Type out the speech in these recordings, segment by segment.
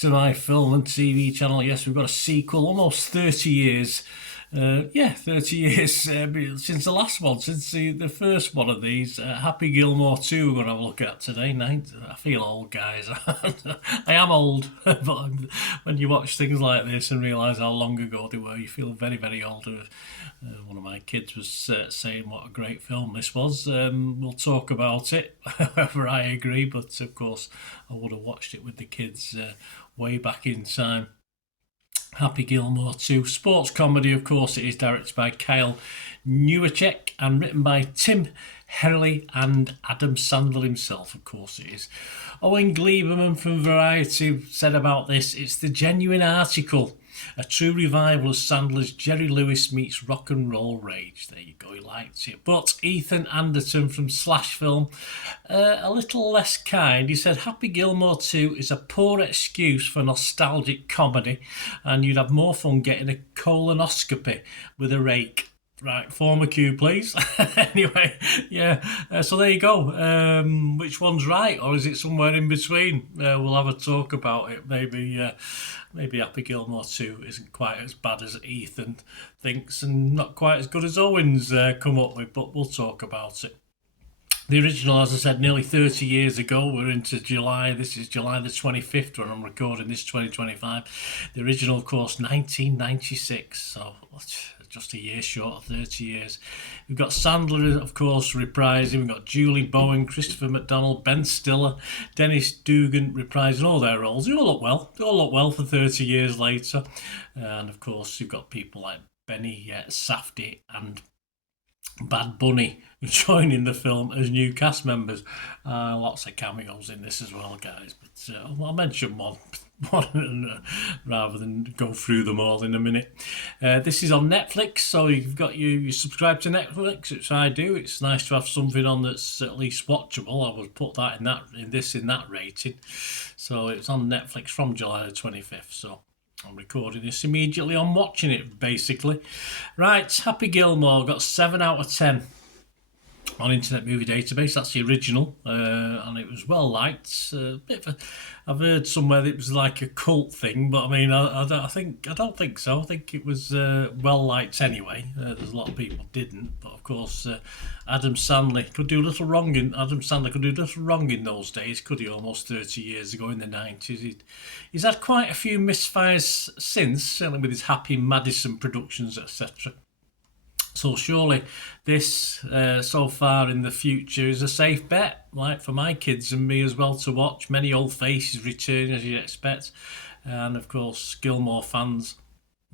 To my film and TV channel. Yes, we've got a sequel, almost 30 years. 30 years since the last one, since the first one of these. Happy Gilmore 2 we're going to have a look at today. I feel old, guys. I am old, but when you watch things like this and realise how long ago they were, you feel very, very old. One of my kids was saying what a great film this was. We'll talk about it, whether I agree, but of course I would have watched it with the kids way back in time. Happy Gilmore 2. Sports comedy, of course, it is directed by Kyle Newacek and written by Tim Herlihy and Adam Sandler himself, of course it is. Owen Gleiberman from Variety said about this, it's the genuine article. A true revival of Sandler's Jerry Lewis meets rock and roll rage. There you go, he liked it. But Ethan Anderton from Slash Film, a little less kind. He said, Happy Gilmore 2 is a poor excuse for nostalgic comedy, and you'd have more fun getting a colonoscopy with a rake. Right, form a cue, please. Anyway, yeah, so there you go. Which one's right, or is it somewhere in between? We'll have a talk about it. Maybe Happy Gilmore 2 isn't quite as bad as Ethan thinks and not quite as good as Owen's come up with, but we'll talk about it. The original, as I said, nearly 30 years ago. We're into July. This is July the 25th when I'm recording this, 2025. The original, of course, 1996. So just a year short of 30 years. We've got Sandler, of course, reprising. We've got Julie Bowen, Christopher McDonald, Ben Stiller, Dennis Dugan reprising all their roles. They all look well. They all look well for 30 years later. And, of course, you've got people like Benny Safdie and Bad Bunny joining the film as new cast members. Lots of cameos in this as well, guys. But I'll mention one rather than go through them all in a minute. This is on Netflix, so you subscribe to Netflix, which I do. It's nice to have something on that's at least watchable. I would put that in that rating. So it's on Netflix from July the 25th. So I'm recording this immediately on watching it, basically. Right, Happy Gilmore got 7 out of 10 on Internet Movie Database. That's the original, and it was well liked. I've heard somewhere that it was like a cult thing, but I mean, I don't think so. I think it was well liked anyway. There's a lot of people didn't, but of course, Adam Sandler could do little wrong in those days, could he? Almost 30 years ago in the 90s. He's had quite a few misfires since, certainly with his Happy Madison productions, etc. So surely this, so far in the future, is a safe bet, like for my kids and me as well to watch. Many old faces return, as you'd expect. And, of course, Gilmore fans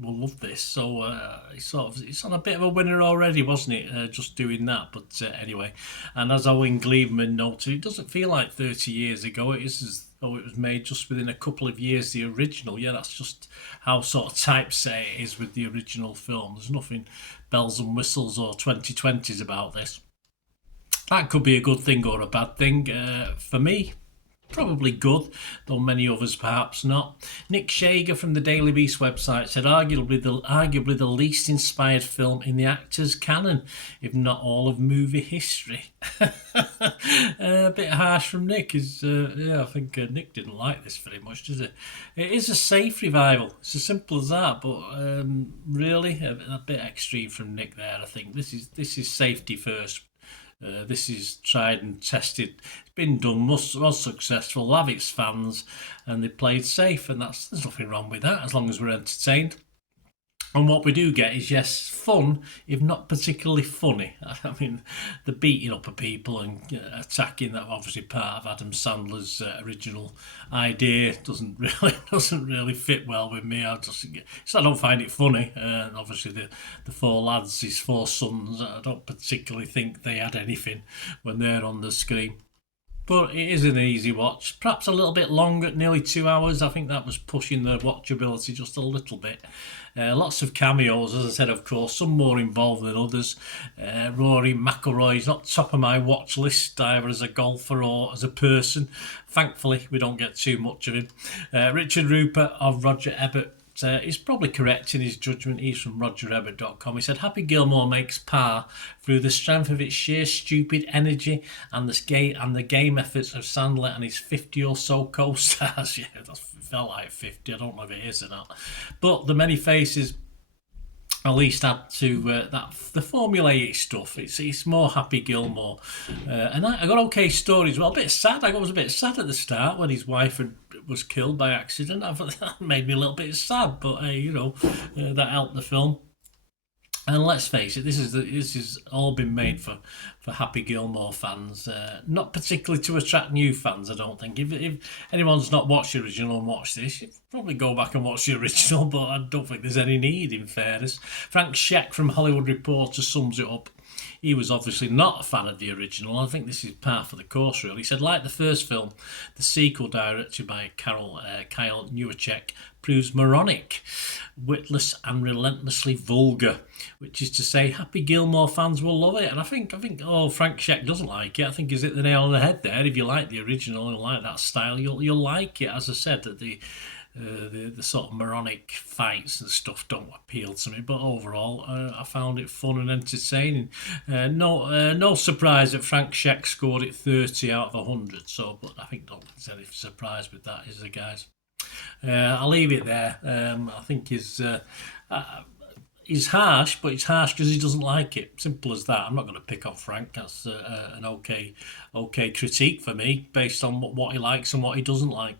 will love this. So it's on a bit of a winner already, wasn't it, just doing that. But anyway, and as Owen Gleiberman noted, it doesn't feel like 30 years ago. It is as though it was made just within a couple of years, the original. Yeah, that's just how sort of typeset it is with the original film. There's nothing bells and whistles or 2020s about this. That could be a good thing or a bad thing. For me, probably good, though many others perhaps not. Nick Shager from the Daily Beast website said arguably the least inspired film in the actor's canon, if not all of movie history. A bit harsh from Nick. I think Nick didn't like this very much, does it? It is a safe revival. It's as simple as that, but really a bit extreme from Nick there. I think this is safety first. This is tried and tested. It's been done, was successful, have its fans, and they played safe, and there's nothing wrong with that as long as we're entertained. And what we do get is, yes, fun, if not particularly funny. I mean, the beating up of people and attacking, that obviously part of Adam Sandler's original idea doesn't really fit well with me. I don't find it funny. And obviously the four lads, his four sons, I don't particularly think they had anything when they're on the screen. but it is an easy watch. Perhaps a little bit long at nearly 2 hours. I think that was pushing the watchability just a little bit. Lots of cameos, as I said, of course, some more involved than others. Rory McIlroy is not top of my watch list either as a golfer or as a person. Thankfully, we don't get too much of him. Richard Rupert of Roger Ebert is probably correct in his judgment. He's from RogerEbert.com. He said, Happy Gilmore makes par through the strength of its sheer stupid energy and the game efforts of Sandler and his 50 or so co-stars. Yeah, that felt like 50. I don't know if it is or not. But the many faces at least add to the formulaic stuff. It's more Happy Gilmore, and I got okay stories. Well, a bit sad. I was a bit sad at the start when his wife was killed by accident. That made me a little bit sad, but that helped the film. And let's face it, this is all been made for Happy Gilmore fans, not particularly to attract new fans. I don't think. If anyone's not watched the original and watched this, you'd probably go back and watch the original. But I don't think there's any need, in fairness. Frank Scheck from Hollywood Reporter sums it up. He was obviously not a fan of the original. I think this is par for the course, really. He said, like the first film, the sequel, directed by Kyle Newerchek, proves moronic, witless and relentlessly vulgar, which is to say Happy Gilmore fans will love it. And I think Frank Scheck doesn't like it. I think he's hit the nail on the head there. If you like the original and like that style, you'll like it. As I said, that the sort of moronic fights and stuff don't appeal to me, but overall I found it fun and entertaining. No surprise that Frank Scheck scored it 30 out of 100. So, but I think don't there's any surprise with that, is there, guys? I'll leave it there. I think he's harsh, but it's harsh because he doesn't like it. Simple as that. I'm not going to pick on Frank. That's an okay critique for me, based on what he likes and what he doesn't like.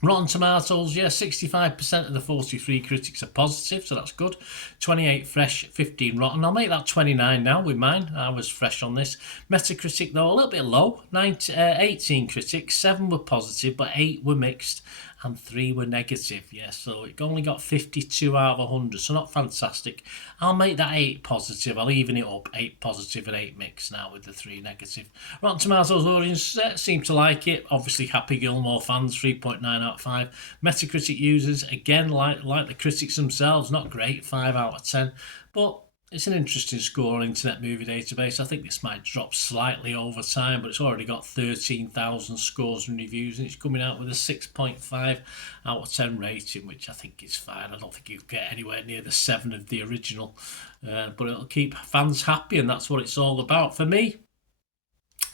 Rotten Tomatoes, 65% of the 43 critics are positive, so that's good. 28 fresh, 15 rotten. I'll make that 29 now with mine. I was fresh on this. Metacritic, though, a little bit low. 18 critics, 7 were positive, but 8 were mixed, and 3 were negative. So it only got 52 out of 100, so not fantastic. I'll make that 8 positive. I'll even it up. 8 positive and 8 mixed now with the 3 negative. Rotten Tomatoes audience seem to like it. Obviously, Happy Gilmore fans, 3.9 out of 5. Metacritic users, again, like the critics themselves, not great, 5 out of 10. But it's an interesting score on Internet Movie Database. I think this might drop slightly over time, but it's already got 13,000 scores and reviews, and it's coming out with a 6.5 out of 10 rating, which I think is fine. I don't think you get anywhere near the 7 of the original, but it'll keep fans happy, and that's what it's all about. For me,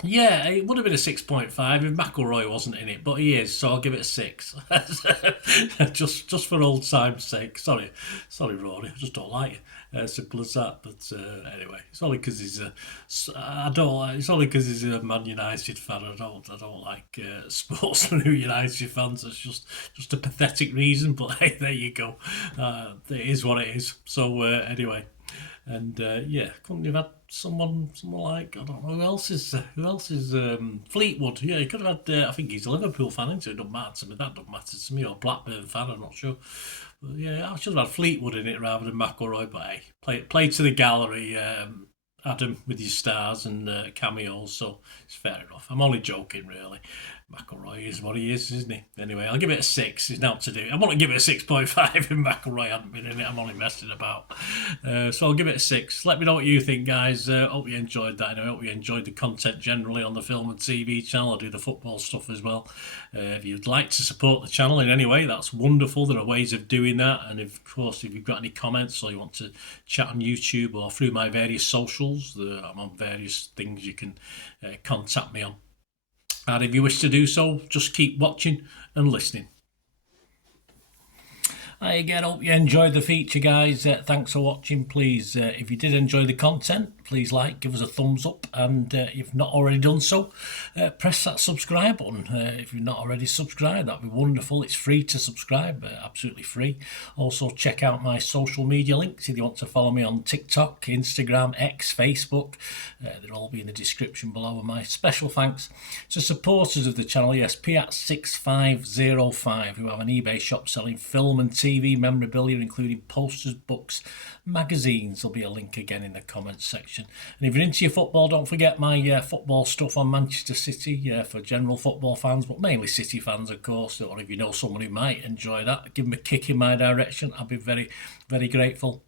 it would have been a 6.5 if McIlroy wasn't in it, but he is, so I'll give it a 6. just for old time's sake. Sorry, Rory, I just don't like you. Simple as that. But anyway, it's only because he's it's only because he's a Man United fan. I don't like sportsmen who are United fans. It's just a pathetic reason. But hey, there you go. It is what it is. So anyway. And couldn't have had someone like, I don't know who else is Fleetwood. He could have had. I think he's a Liverpool fan, so it doesn't matter to me. That doesn't matter to me, or Blackburn fan. I'm not sure. But I should have had Fleetwood in it rather than McIlroy. But hey, play to the gallery, Adam, with your stars and cameos. So it's fair enough. I'm only joking, really. McIlroy is what he is, isn't he? Anyway, I'll give it a 6. It's not to do. I want to give it a 6.5 if McIlroy hadn't been in it. I'm only messing about. So I'll give it a 6. Let me know what you think, guys. Hope you enjoyed that. I hope you enjoyed the content generally on the film and TV channel. I do the football stuff as well. If you'd like to support the channel in any way, that's wonderful. There are ways of doing that. And of course, if you've got any comments or you want to chat on YouTube or through my various socials, I'm on various things you can contact me on. And if you wish to do so, just keep watching and listening. Hi again, hope you enjoyed the feature, guys. Thanks for watching. Please, if you did enjoy the content, please give us a thumbs up, and if you've not already done so, press that subscribe button. If you've not already subscribed, that'd be wonderful. It's free to subscribe, absolutely free. Also, check out my social media links if you want to follow me on TikTok, Instagram, X, Facebook. They'll all be in the description below. And my special thanks to supporters of the channel, Piat6505, who have an eBay shop selling film and TV memorabilia, including posters, books, magazines. There'll be a link again in the comments section. And if you're into your football, don't forget my football stuff on Manchester City for general football fans, but mainly City fans, of course. Or if you know someone who might enjoy that, give them a kick in my direction. I'll be very, very grateful.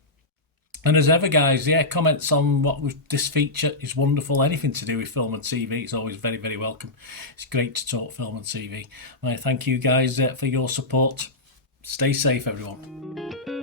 And as ever, guys, comments on this feature is wonderful. Anything to do with film and TV is always very, very welcome. It's great to talk film and TV. I thank you guys for your support. Stay safe, everyone.